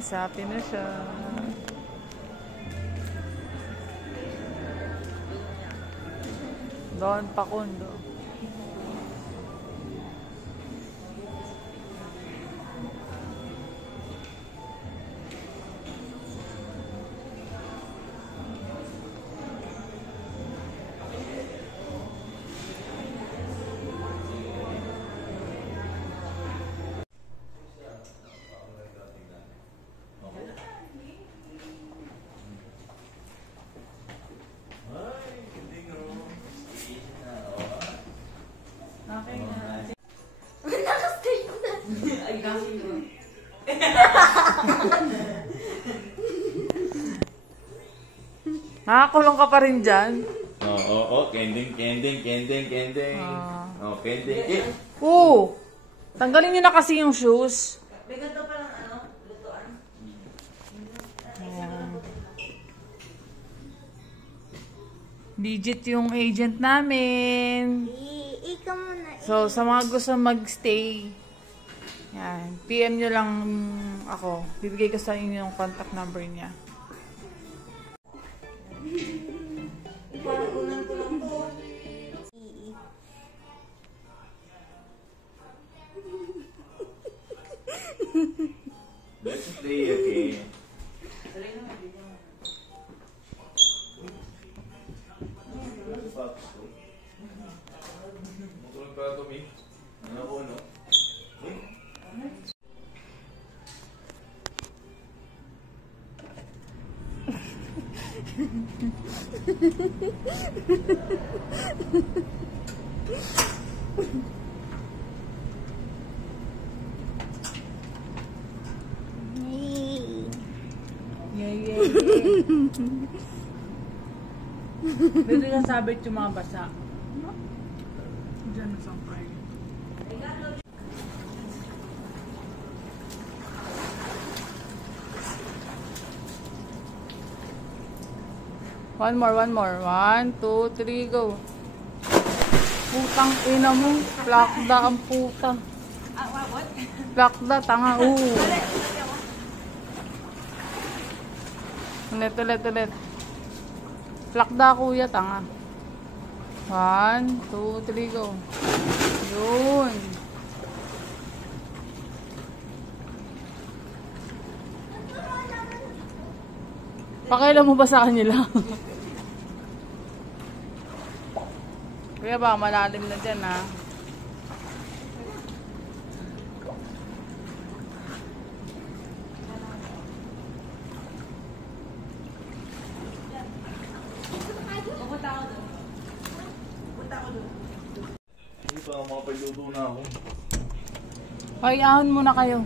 Happiness, happy na siya. Don Pakundo. Nakakulong ka pa rin dyan? Oo. Kending. Oh, kending. Oo! Tanggalin nyo na kasi yung shoes. May ganito palang lutuan. Legit yung agent namin. Ikaw muna. So, sa mga gusto mag-stay, yan, PM nyo lang ako. Bibigay ko sa inyo yung contact number niya. Let's play again. Mukulong para to, Mi. Ano ko, no? Yeah. Pwede ka sabit yung mga basa. Diyan na sampay. One more. 1, 2, 3, go. Putang ina mo. Plakda ang puta. What? Plakda, tanga. Ulit. Plakda, kuya, tanga. 1, 2, 3, go. Yun. Pakailan mo ba sa kanila? Kuya ba, malalim na dyan, ha? Hindi pa makapagluto na ako. Hoy, ahon muna kayo.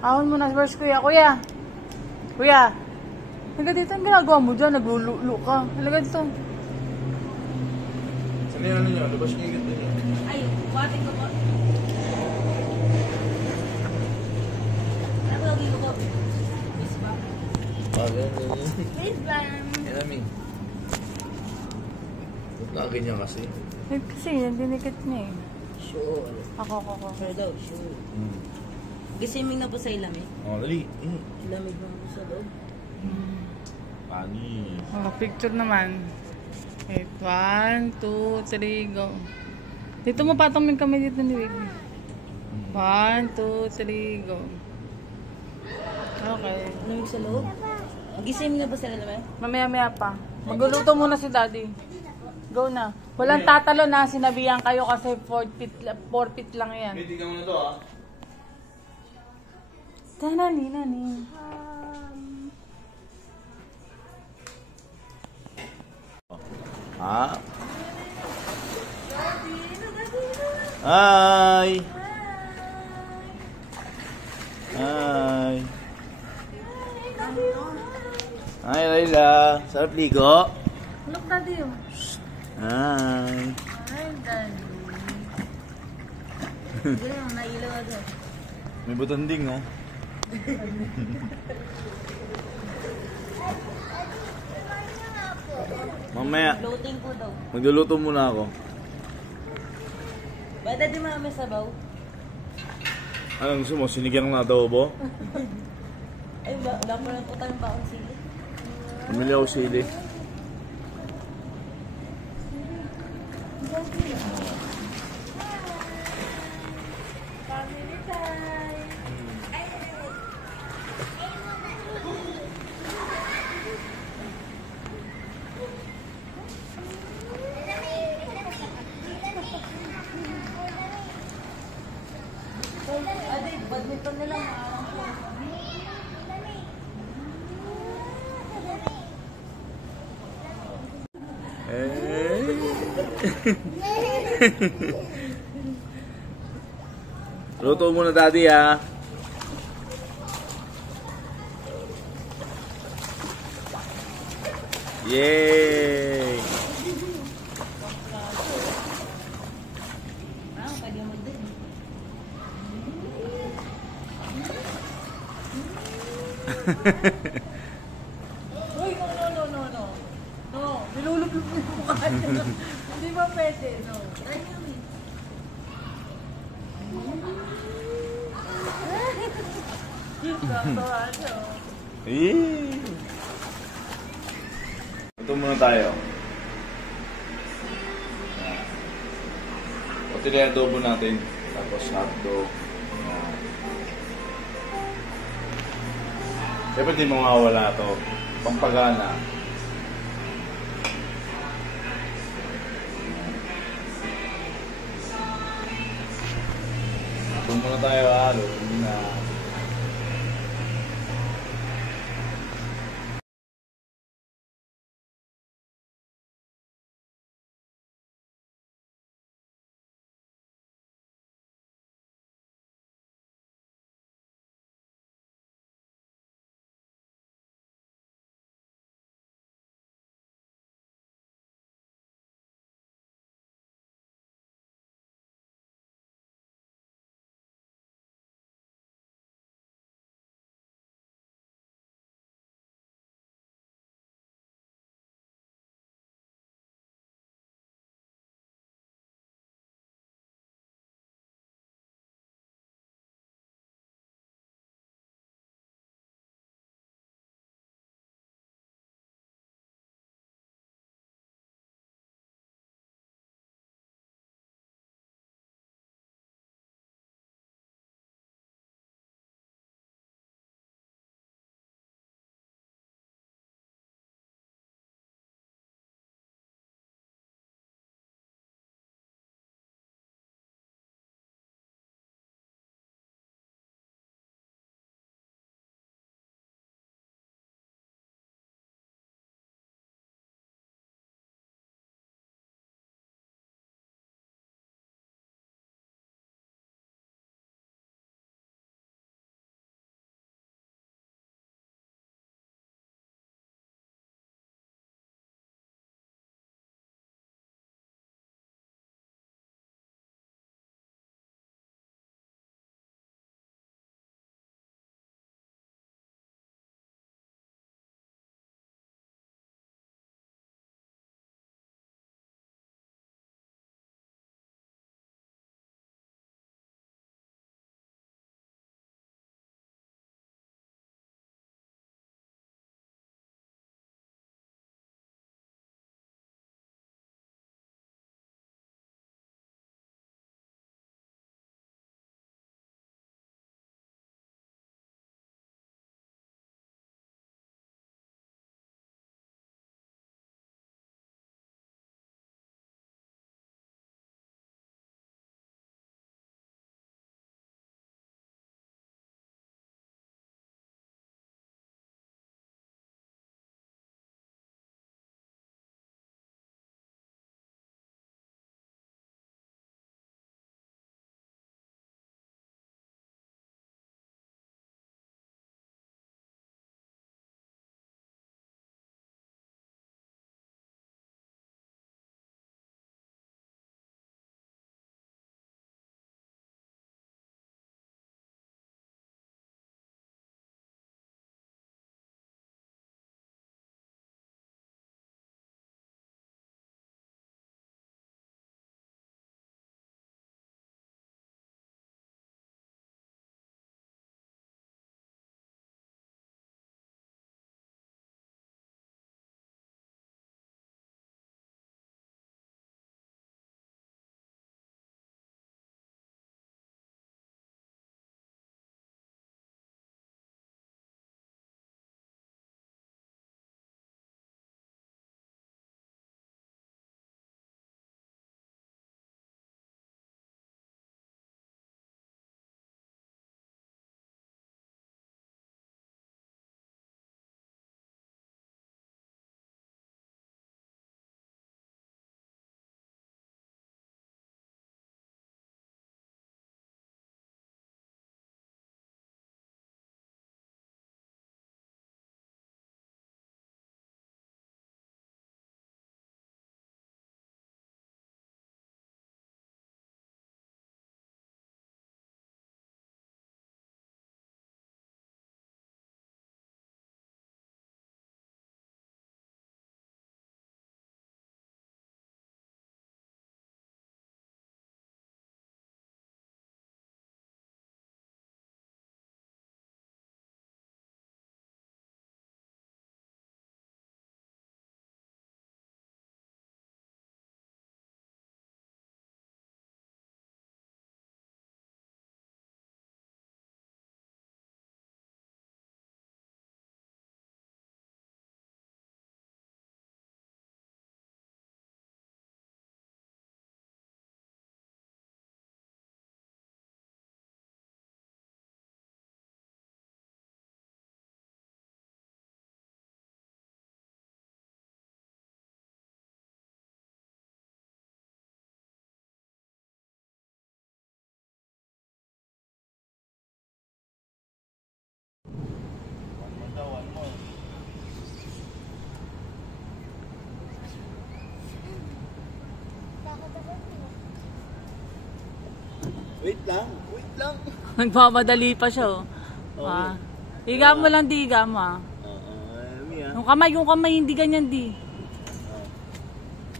Ahon muna, first, kuya. Kuya. Halaga dito, ang ginagawa mo dyan? Naglululo ka. Halaga dito. Saan yung ano nyo? Labas nyo yung ganda nyo. Ay, buhatin ko po. Ano ba gawin ko? Miss ba? Ganyan. Wait lang. Yan, Mi. Ba't nakaganyan kasi? Eh, kasi, nandinikit niya eh. Sure. Ako. Sure daw, sure. Gisiming na po sa ilamig. Oh, dali. Ilamig na po sa loob. Pani. Picture naman. Wait, 1, 2, 3, go. Dito mo patong kami dito ni Baby. 1, 2, 3, go. Okay. Ilamig sa loob? Gisiming na po sa ilamig? Mamaya pa. Magluluto muna si Daddy. Go na. Walang tatalo na. Sinabihan kayo kasi 4 feet lang yan. May tingnan mo na to, ha? Nani. Ha? Hi! Hi, Layla. Sarap ligo. Look, Daddy. Hi. Hi, Daddy. Ganyan, nailaw agad. May butanding, ha? Mamaya, Floating po daw. magluluto muna ako. Bada di mami sabaw? Anong gusto mo? Sinigang na adobo? Ay, wala po lang po tayong baong sili. Bumili ako sili. Family time. Ate, badminton na lang. Luto muna daddy ah. Yay! Pwede mo din. Uy, no. No, nilulubog mo yung mukha niya. Hindi ba pwede? No. Try nyo eh. Tatawa siya. Yay! Luto muna tayo. Pati na yung adobo natin. Tapos hotdog. Siyempre di mawawala to. Pampagana. Luto muna tayo ha. Luto muna. lang. Wait lang. Nagmamadali pa siya, oh. Ah. Higa mo lang, di higa mo, ah. Mi ah. Yung kamay, hindi ganyan, di.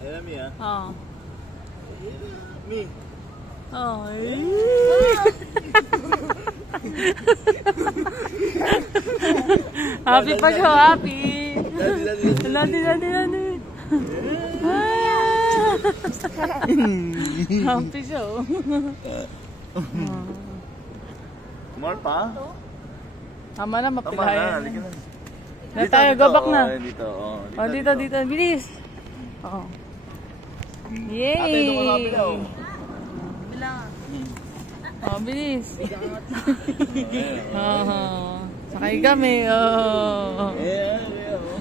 Ayan, Mi ah. Oo. Mi. Oh. Happy pa siya, happy. Landi. Happy siya, oh. More pa? Tama na, Tama na, mapilayan. halika na. Na tayo, go back na. Dito, oh. Oh, dito. Bilis. Oh. Yay! Ate, ito ka sa kapila, oh. Oh, bilis. Oh. Sakay kami. Oh. Yeah, oh.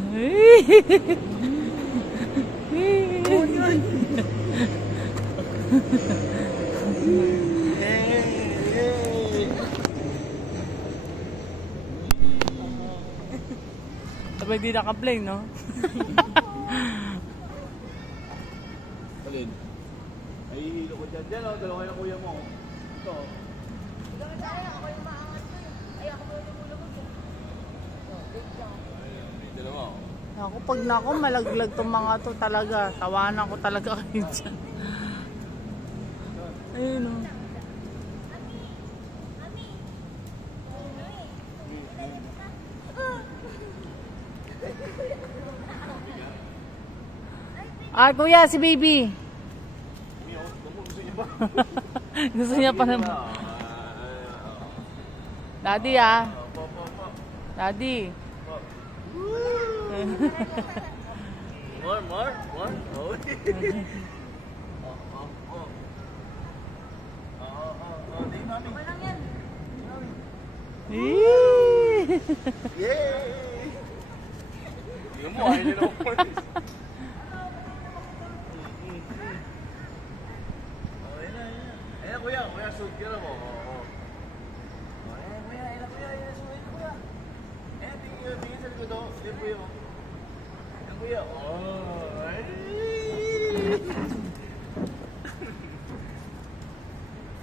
Sabay di naka-play, no? Alin? Ay, hihilo ko dyan. Dyan, oh. Dalawa yung kuya mo. Ito, oh. Dalawa, oh. Ako, pag nako, malaglag tong mga to talaga. Tawanan ko talaga kayo dyan. Ayun, oh. Ah, kuya, si baby. Gusto niya pa naman. Daddy, ah. Daddy. More? Oh. Di, mami. Yay! Tingnan mo, ayun yun ako. Ayan, kuya, shoot ka na mo. Ayan, kuya, shoot kuya. Ayan, tingin sa likod, oh. Ayan, kuya. Ayan, kuya. Oh, ay.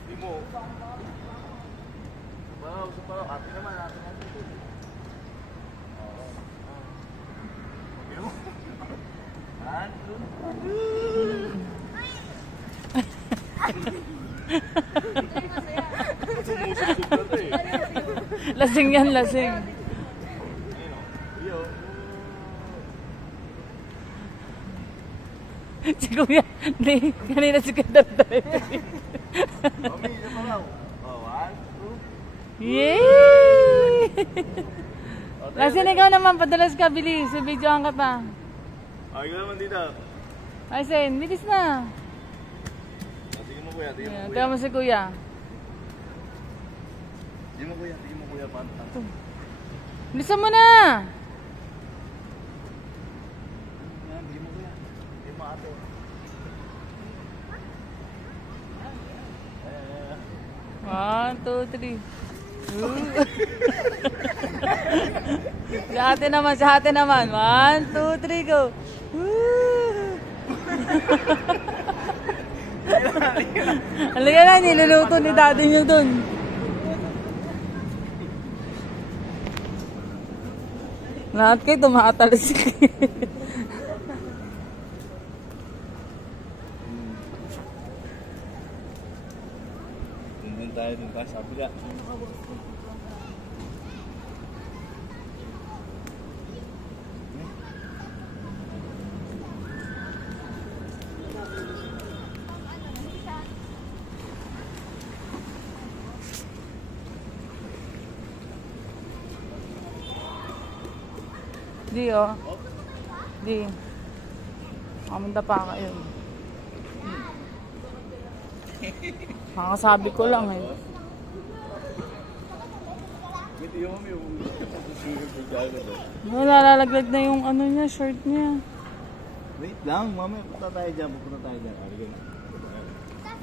Di mo. Wow, gusto pa lang. Ate naman. Okay mo. One, two. Sumusunod na ito eh. Lasing yan, lasing. Si kuya, hindi. Kanina si kuya Darday. Mami, yan pa lang. Oh, one, two. Yay! Lasing, ikaw naman, padalas ka, bilis. Videoan ka pa. Ay, ka naman dito. Ay, Sen, bilis na. Tingin mo kuya, tingin mo kuya. Tingnan mo si kuya. Tingin mo kuya, panta. Bilisan mo na! Yan, tingin mo kuya. Tingin mo ate. One, two, three. Sa atin naman. One, two, three, go. Halika na, niluluto ni daddy niyo dun. Lahat kayo tumakatalis. Tingnan tayo dun pa, sabi ka. Di, oh. Di. Kamanda pa kayo. Kakasabi ko lang eh. Hindi mo yung Nalalaglag na yung ano niya, shirt niya. wait lang, mami, pupunta tayo dyan. Halika na.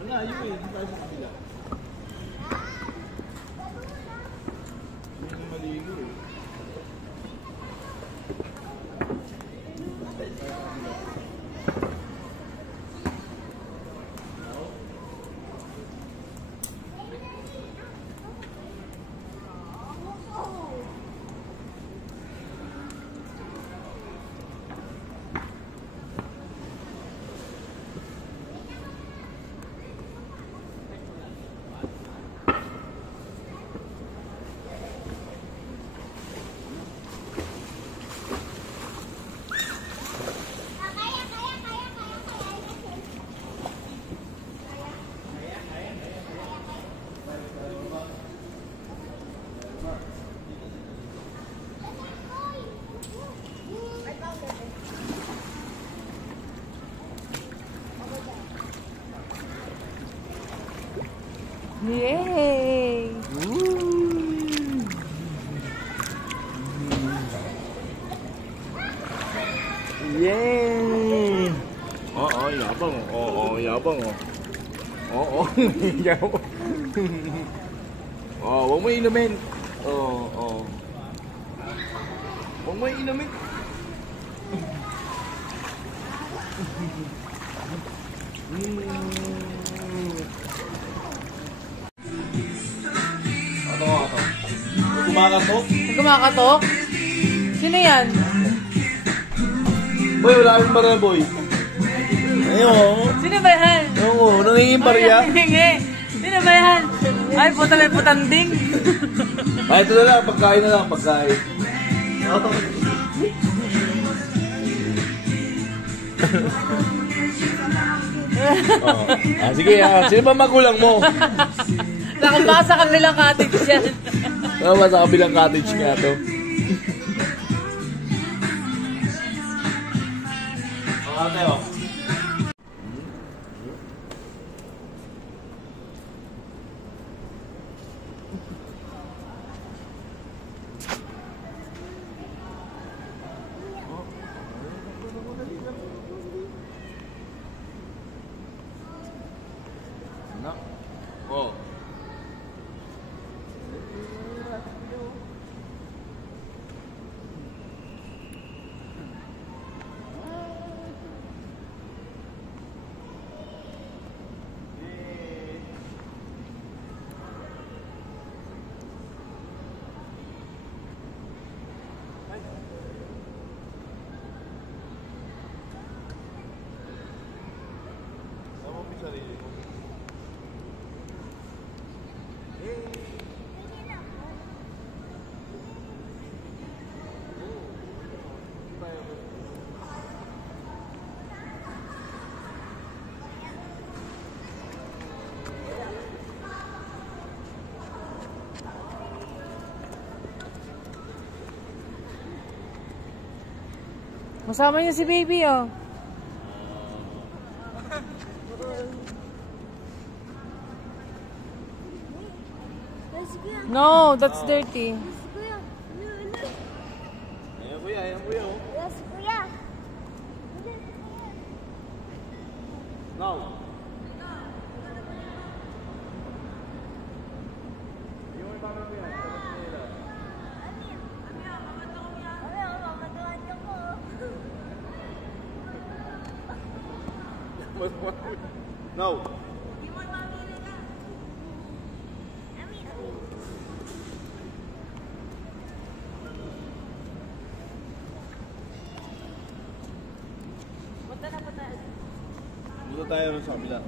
Wala, yun eh. Hindi tayo sa kabila. Hindi maligo eh. Yay! Yay! Oo, yabang. Oo, yabang. Oo, yabang. Oo, huwag mo inumin. Oo. Huwag mo inumin. Ano nga to? Kumakatok? Kumakatok? Sino yan? Boy, wala kang barya, boy. Ayun. Sino ba yan? Oo, nangingin barya. Hindi. Sino ba yan? Ay, puta may putanding. Ay, ito na lang, pagkain na lang, pagkain. Oh. Sige, sino ba magulang mo? Nakabaka sa kabilang cottage yan. Ano ba sa kabilang cottage nga to? Ate, oh. Oh. Masama niyo si baby, oh. Yes, kuya. No, that's dirty. Yes, kuya. Ayan kuya, oh. Yes, kuya. Now. No. Punta tayo sa kabila.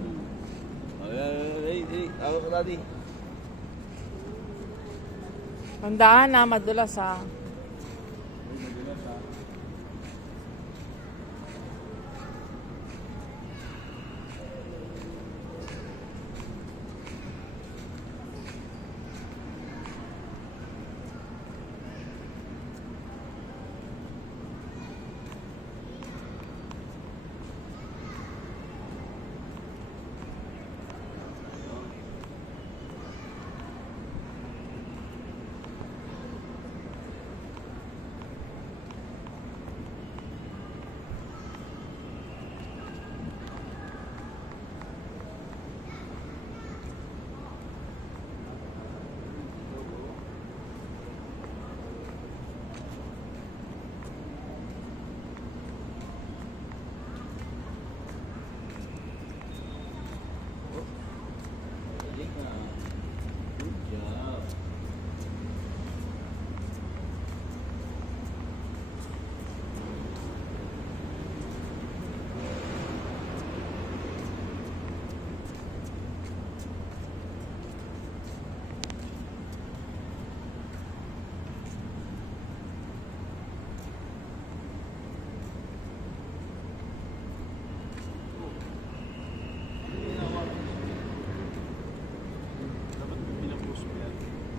Hey, ako ka daddy. Tandaan na, madulas, ah.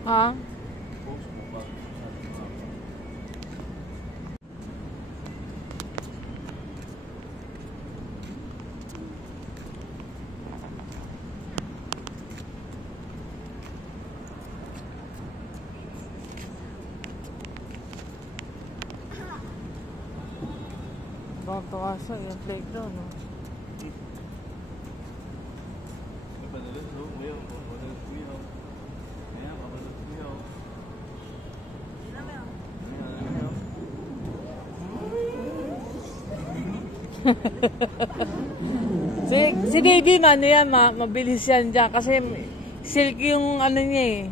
Ha? Tuwa siya, yung playground, no? Madalas, no? Kuya, madalas kuya. Ayan, madalas kuya. Si baby man, ano yan, mabilis yan dyan. Kasi silk yung ano niya eh.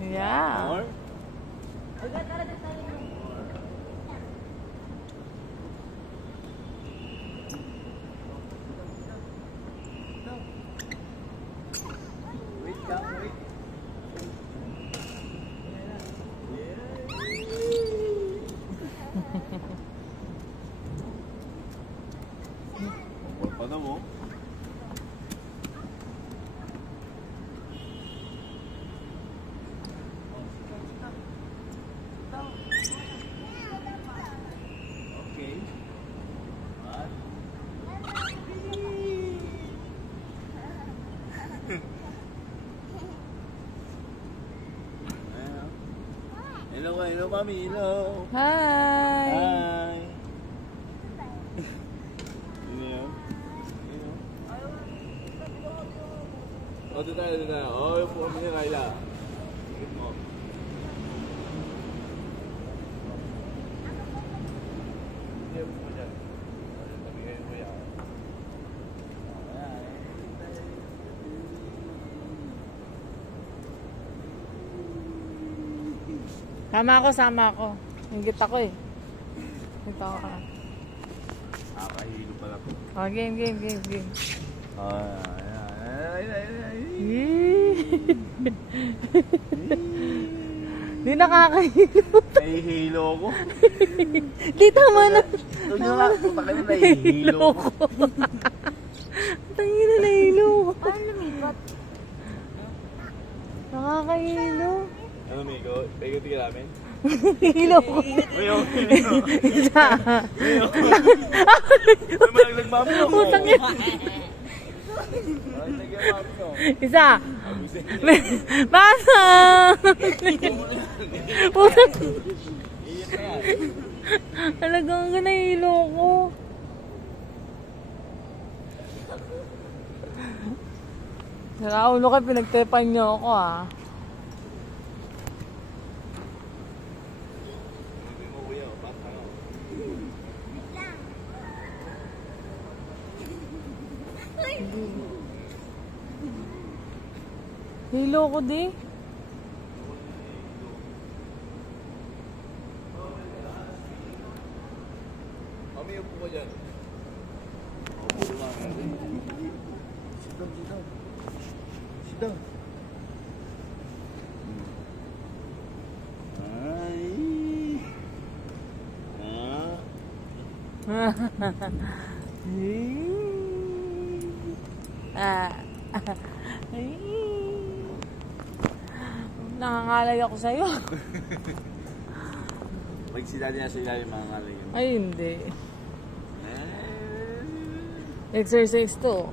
Yeah. Or? Wait lang, wait. Or pa na mo? Okay. What? Hello, hello, mami, hello. Hi. Hi. Sino yun? Sino? Oh, doon tayo, doon tayo. Oh, yung po kami ni Kyla. Oh. Hindi, mo dyan. Tabi kayo, kuya. Sama ako. Ingit ako eh. Ito ako ka. Nakakahilo pala po. Oh, game. Ayan. Di nakakahilo. Nahihilo ako. Di tama na. Doon nyo nga, puta ka na nahihilo ako. Tangin na nahilo ko. Paano lumipat? Nakakahilo. Ano, Miko? Paikot ka namin? Hilo ko. Uyo, Isa. uyo. May malaglag mami ako. Utang yun. Ay, nagyan mami ko. Isa. Basa. Putang. Iyan na yan. Talagang nahilo ko. Nakaulo ka, pinagtepan niyo ako ah. Hindi mo, kuya. Bata ka. Hilo ko di. Mami, upo ka dyan. Upo ka mami. Sit down, sit down. Sit down. Ay. Ah. Ay. Nangangalay ako sa'yo. Pag si daddy nasa ilalim, mga ngalay yun. Ay, hindi. Exercise to.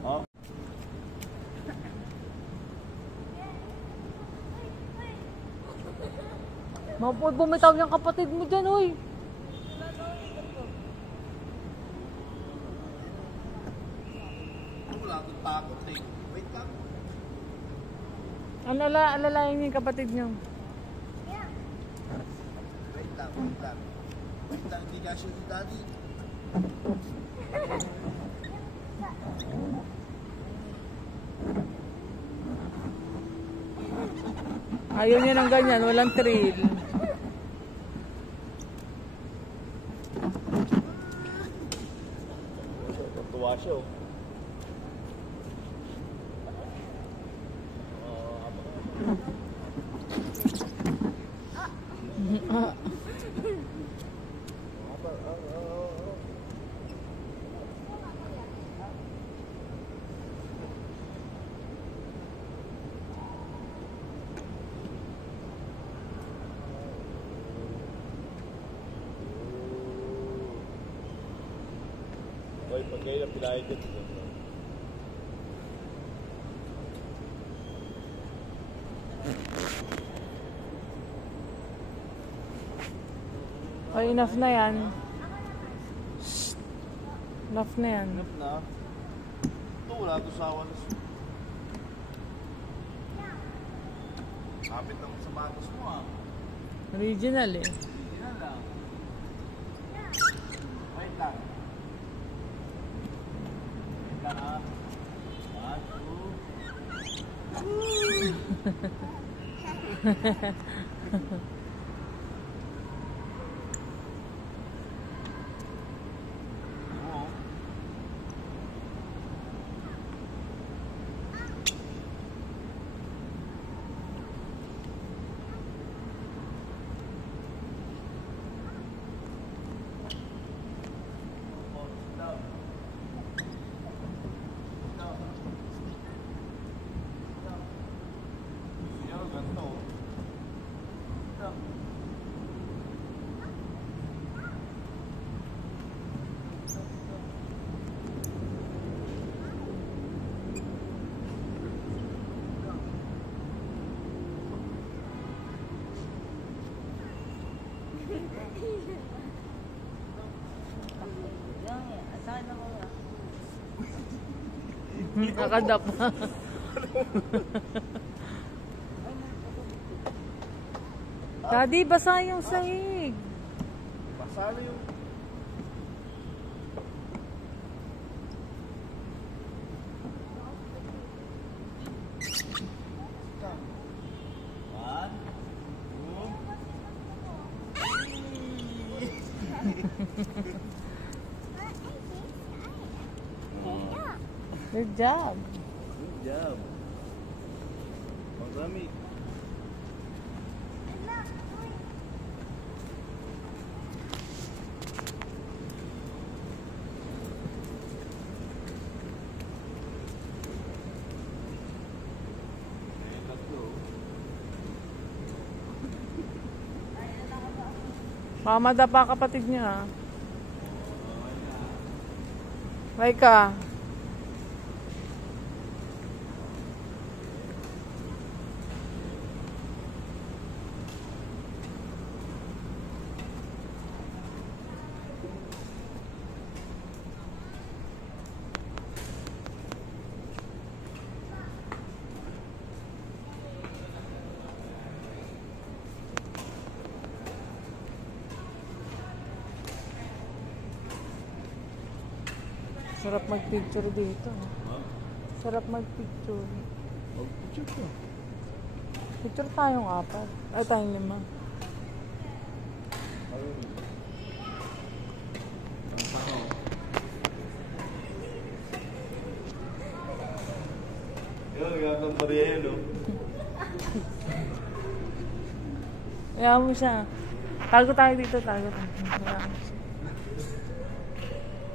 Oh. Mapod bumitaw yung kapatid mo dyan, uy. Wala akong takot eh. Wait lang. Ano alalayan niyo yung kapatid niyo? Wait lang, wait lang. Wait lang, hindi kasya si daddy. Ayaw niya ng ganyan, walang thrill. Tuwa siya oh. Hoy, pag kayo na pilahin dyan. Oh, enough na yan. Shh. Enough na yan. Hanap na. Ito, wala to sa awan. Kapit ang sapatos mo ah. Original eh. Hindi na lang. Wait lang. Wait lang ah. 1, 2. Oo. Asahan ako nga. Nakadap. Daddy, basa yung sahig. Pasalo yung... Good job. Good job. Marami. Baka madapa kapatid niya. Laika. Sarap mag-picture dito. Sarap mag-picture. Mag-picture ko. Picture tayong 4. Ay, tayong 5. Yun, nagkakang ng bariya no? Kaya mo siya. Tago tayo dito, tago tayo. Kaya mo siya.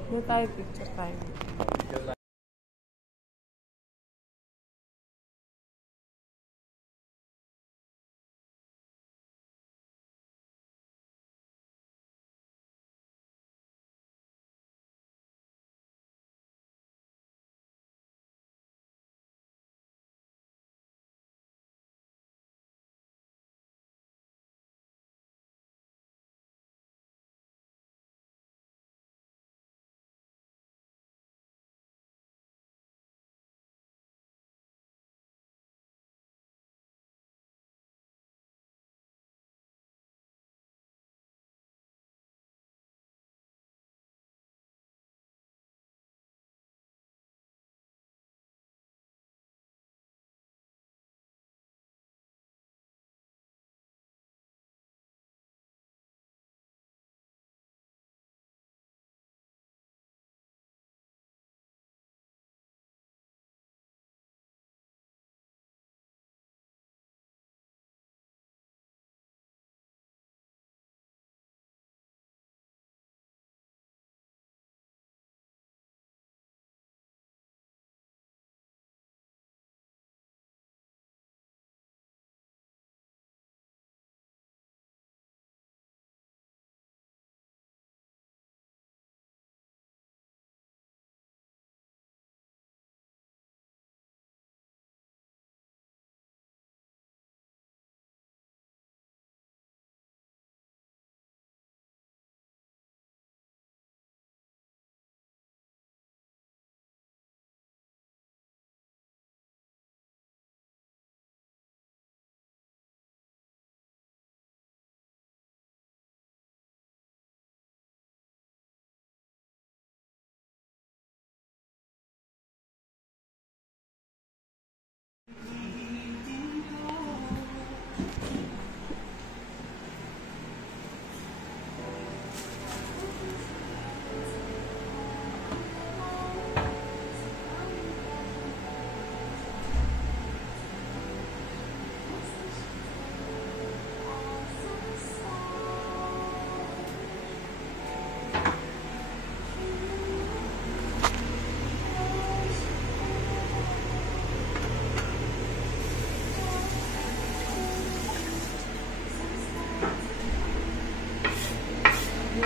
Dito tayo, picture tayo.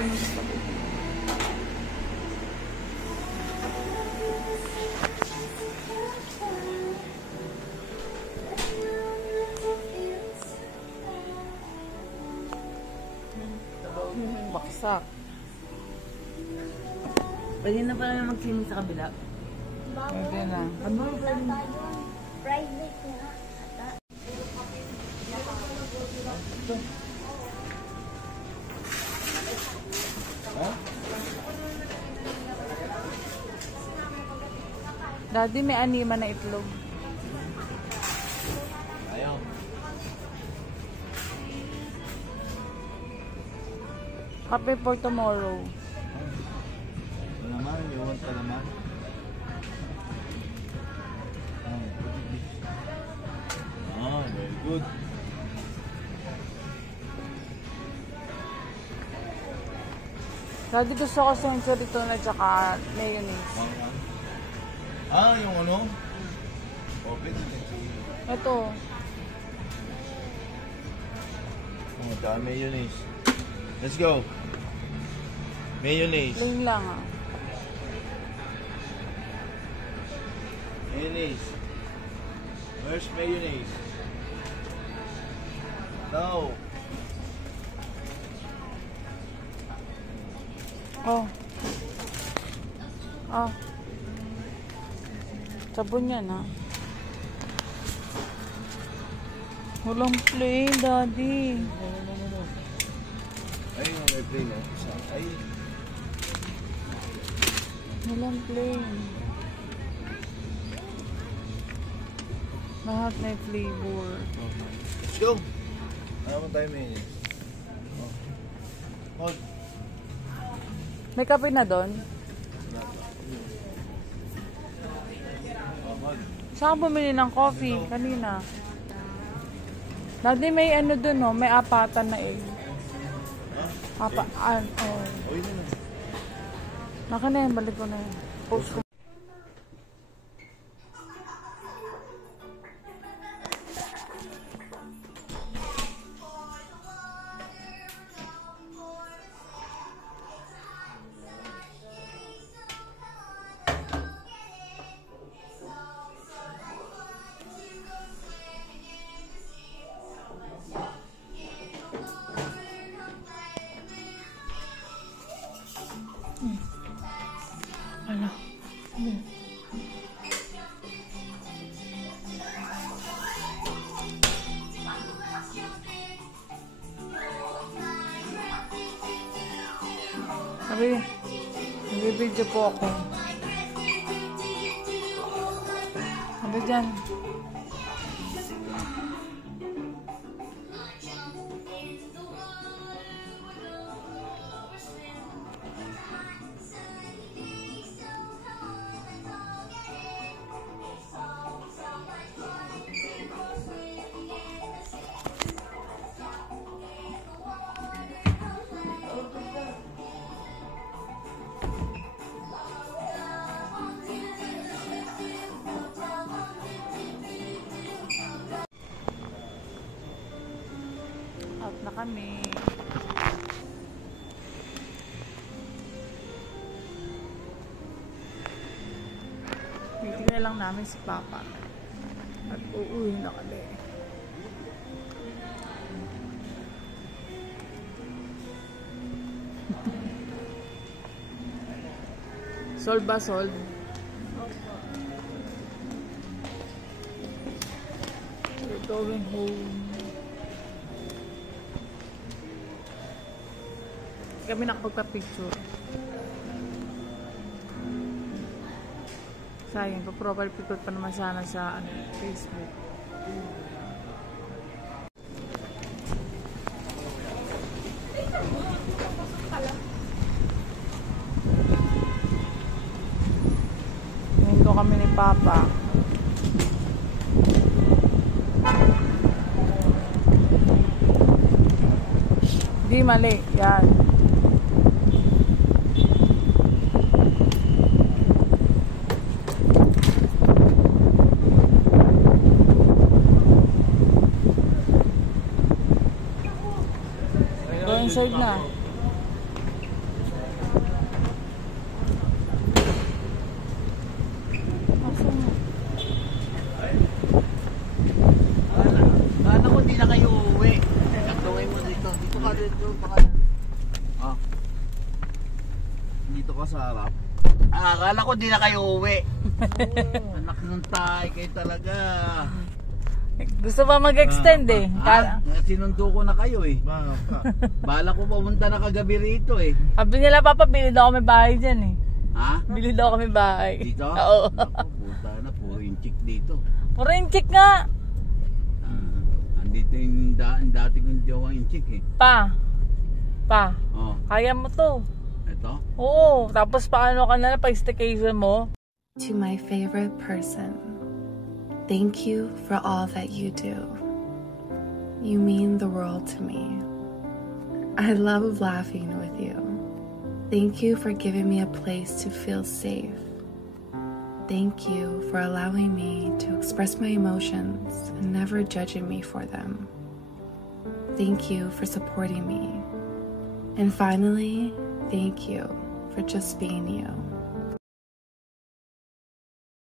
mo sa tabi. Baksak. Pwede na pala mag-swimming sa kabila. Pwede na. Private nga. Daddy, may anima na itlog. Ayaw. Happy for tomorrow. Ito naman, you want ka naman? Ah, very good. Daddy, gusto ko sensory ito na tsaka mayonnaise. Ah, yung ano? Open din. Ito. Oh, tsaka mayonnaise. Let's go. Mayonnaise. Plain lang ah. Mayonnaise. Where's mayonnaise? No. Oh. Oh. Sabon yan ha. Walang plain, Daddy. No. Ay, may plain na. Ay. Walang plain. Lahat may flavor. Let's go. Ano tayo mayonnaise? Hold. May kape na doon? Hold. Saan ka bumili ng coffee kanina? Daddy, may ano doon, no? May apatan na egg. Oh. Oh, yun na. Naka na yan, balik ko na yan. Post ko. Ala. Sabi, nag-video po ako. Sabi dyan. Out na kami. Titignan lang namin si Papa. At uuwi na kami. Solve ba? Solve? We're going home. Kami nakapagpa-picture. Sayang, pa-profile picture pa naman sana sa Facebook. Ngayon kami ni Papa. Di mali, yan. Go inside na. Ah. Dito ka sa harap. Akala ko di na kayo uwi. Anak ng tay, kayo talaga. Gusto pa mag-extend eh. Sinundo ko na kayo eh. Bala ko pumunta na kagabi rito eh. Sabi nila, Papa, bili daw kami bahay dyan eh. Ha? Bili daw kami bahay. Dito? Oo. Naku, puta na, puro yung chick dito. Puro yung chick nga. Andito yung dati kong jowang yung chick eh. Pa, Oh, kaya mo to. eto. Oo. Tapos paano ka na pag-staycation mo? To my favorite person, thank you for all that you do. You mean the world to me. I love laughing with you. Thank you for giving me a place to feel safe. Thank you for allowing me to express my emotions and never judging me for them. Thank you for supporting me. And finally, thank you for just being you.